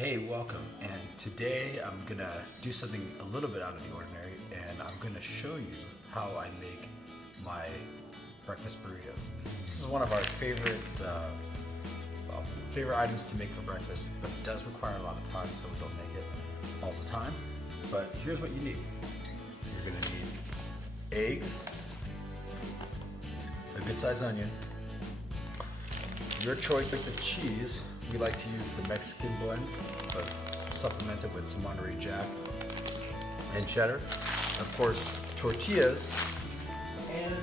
Hey, welcome. And today I'm gonna do something a little bit out of the ordinary, and I'm gonna show you how I make my breakfast burritos. This is one of our favorite items to make for breakfast, but it does require a lot of time, so we don't make it all the time. But here's what you need. You're gonna need eggs, a good sized onion, your choice of cheese. We like to use the Mexican blend, but supplement it with some Monterey Jack and cheddar. Of course, tortillas and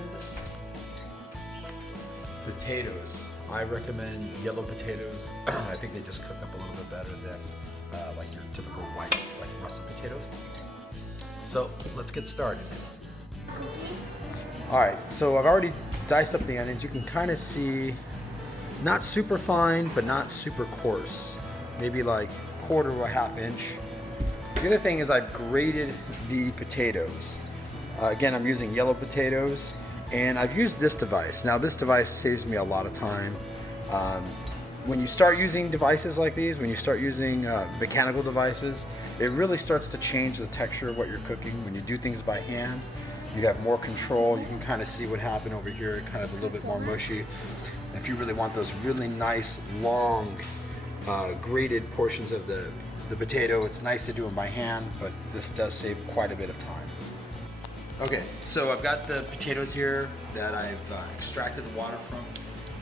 potatoes. I recommend yellow potatoes. I think they just cook up a little bit better than like your typical white, like russet potatoes. So let's get started. All right, so I've already diced up the onions. You can kind of see, not super fine, but not super coarse. Maybe like quarter or a half inch. The other thing is I've grated the potatoes. Again, I'm using yellow potatoes, and I've used this device. Now this device saves me a lot of time. When you start using devices like these, when you start using mechanical devices, it really starts to change the texture of what you're cooking. When you do things by hand, you have more control. You can kind of see what happened over here, kind of a little bit more mushy. If you really want those really nice, long, grated portions of the potato, it's nice to do them by hand, but this does save quite a bit of time. Okay, so I've got the potatoes here that I've extracted the water from,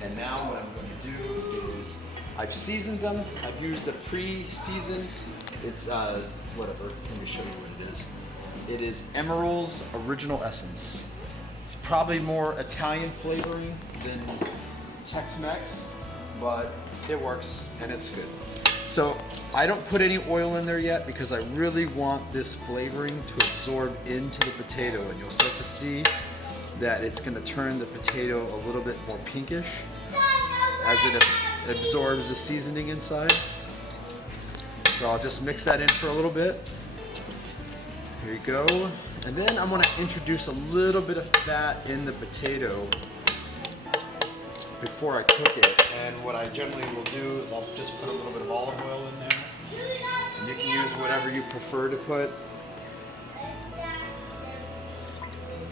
and now what I'm going to do is I've seasoned them. I've used a pre-seasoned, it's whatever, let me show you what it is. It is Emeril's Original Essence. It's probably more Italian flavoring than Tex-Mex, but it works and it's good. So I don't put any oil in there yet because I really want this flavoring to absorb into the potato, and you'll start to see that it's going to turn the potato a little bit more pinkish as it absorbs the seasoning inside. So I'll just mix that in for a little bit. Here you go. And then I'm going to introduce a little bit of fat in the potato before I cook it. And what I generally will do is I'll just put a little bit of olive oil in there. And you can use whatever you prefer to put.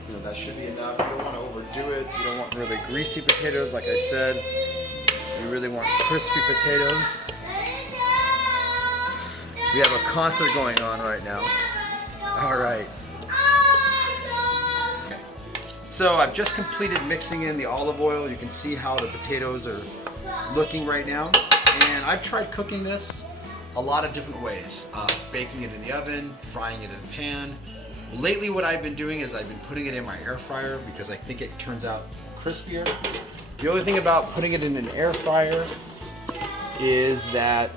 You know, that should be enough. You don't want to overdo it. You don't want really greasy potatoes, like I said. You really want crispy potatoes. We have a concert going on right now. All right. So I've just completed mixing in the olive oil. You can see how the potatoes are looking right now. And I've tried cooking this a lot of different ways. Baking it in the oven, frying it in a pan. Lately what I've been doing is I've been putting it in my air fryer because I think it turns out crispier. The only thing about putting it in an air fryer is that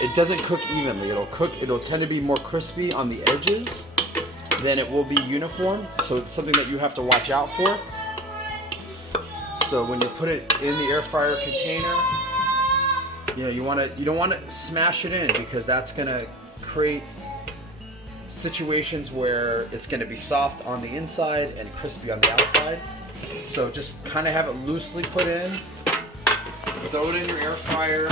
it doesn't cook evenly. It'll tend to be more crispy on the edges than it will be uniform. So it's something that you have to watch out for. So when you put it in the air fryer container, you don't want to smash it in, because that's going to create situations where it's going to be soft on the inside and crispy on the outside. So just kind of have it loosely put in, throw it in your air fryer,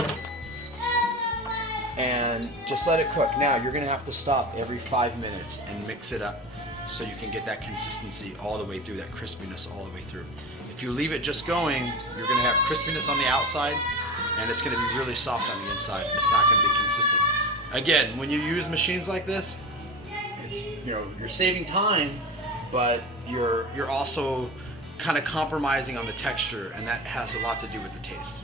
and just let it cook. Now you're going to have to stop every 5 minutes and mix it up so you can get that consistency all the way through, that crispiness all the way through. If you leave it just going, you're going to have crispiness on the outside and it's going to be really soft on the inside, and it's not going to be consistent. Again, when you use machines like this, it's, you're saving time, but you're also kind of compromising on the texture, and that has a lot to do with the taste.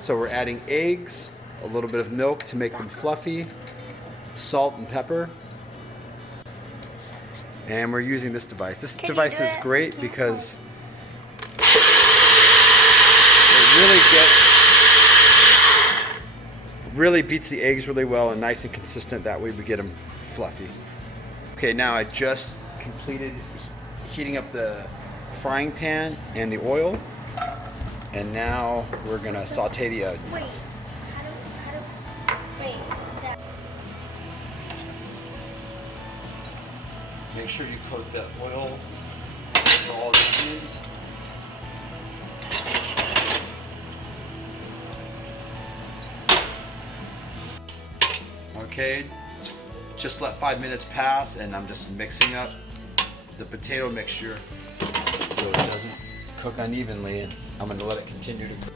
So we're adding eggs, a little bit of milk to make them fluffy, salt and pepper, and we're using this device. This device is great because it really beats the eggs really well and nice and consistent. That way we get them fluffy. Okay, now I just completed heating up the frying pan and the oil. And now we're gonna saute the onions. Make sure you coat that oil over all the onions. Okay, just let 5 minutes pass and I'm just mixing up the potato mixture so it doesn't cook unevenly, and I'm gonna let it continue to cook.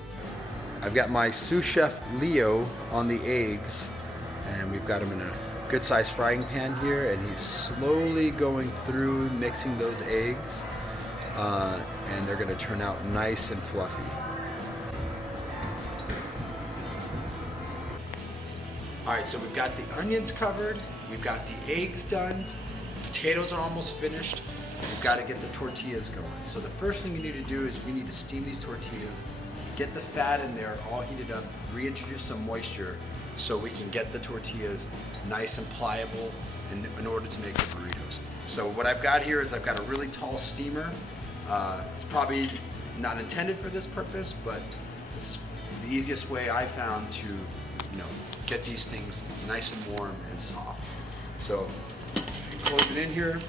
I've got my sous chef Leo on the eggs, and we've got him in a good sized frying pan here, and he's slowly going through mixing those eggs, and they're gonna turn out nice and fluffy. All right, so we've got the onions covered, we've got the eggs done, potatoes are almost finished. We've got to get the tortillas going. So the first thing you need to do is we need to steam these tortillas, get the fat in there all heated up, reintroduce some moisture so we can get the tortillas nice and pliable in order to make the burritos. So what I've got here is I've got a really tall steamer. It's probably not intended for this purpose, but this is the easiest way I found to, get these things nice and warm and soft. So close it in here.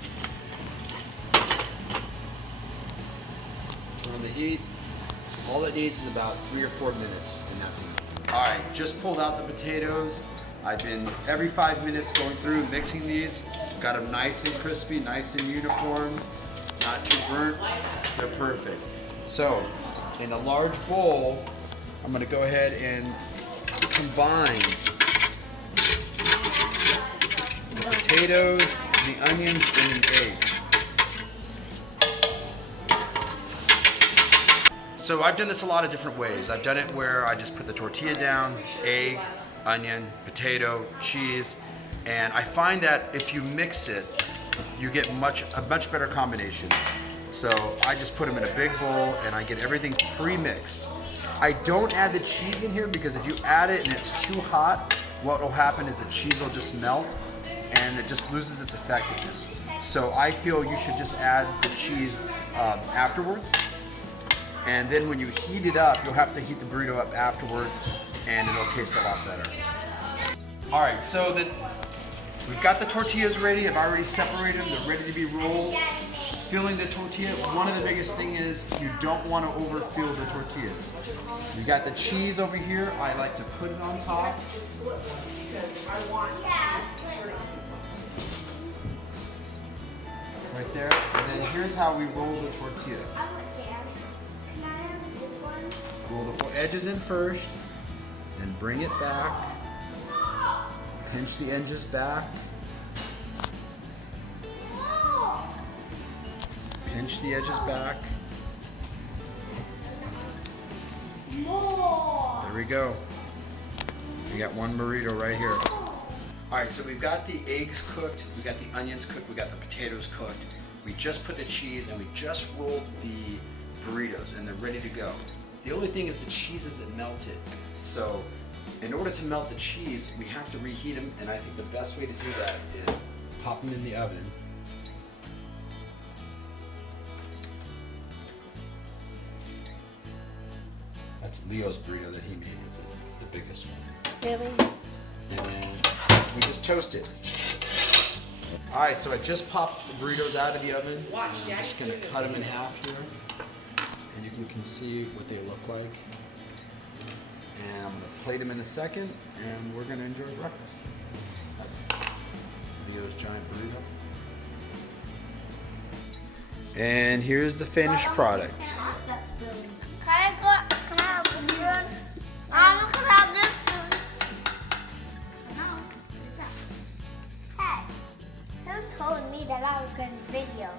Turn on the heat. All it needs is about 3 or 4 minutes, and that's enough. All right, just pulled out the potatoes. I've been every 5 minutes going through mixing these. Got them nice and crispy, nice and uniform, not too burnt. They're perfect. So, in a large bowl, I'm gonna go ahead and combine the potatoes, the onions, and the eggs. So I've done this a lot of different ways. I've done it where I just put the tortilla down, egg, onion, potato, cheese, and I find that if you mix it, you get a much better combination. So I just put them in a big bowl and I get everything pre-mixed. I don't add the cheese in here because if you add it and it's too hot, what will happen is the cheese will just melt and it just loses its effectiveness. So I feel you should just add the cheese afterwards. And then when you heat it up, you'll have to heat the burrito up afterwards and it'll taste a lot better. All right, so we've got the tortillas ready. I've already separated them, they're ready to be rolled. Filling the tortilla, one of the biggest thing is you don't want to overfill the tortillas. You got the cheese over here, I like to put it on top. Right there, and then here's how we roll the tortilla. Roll the four edges in first, then bring it back. Pinch the edges back. Pinch the edges back. There we go. We got one burrito right here. All right, so we've got the eggs cooked, we got the onions cooked, we got the potatoes cooked. We just put the cheese and we just rolled the burritos and they're ready to go. The only thing is the cheese isn't melted. So in order to melt the cheese, we have to reheat them, and I think the best way to do that is pop them in the oven. That's Leo's burrito that he made. It's the biggest one. Really? And then we just toast it. All right, so I just popped the burritos out of the oven. I'm just gonna cut them in half here. And you can see what they look like. And I'm gonna plate them in a second, and we're gonna enjoy breakfast. That's Leo's giant burrito. And here's the finished product. Can I have a spoon? Mom, can I have this spoon? No. Hey, who told me that I was going to video?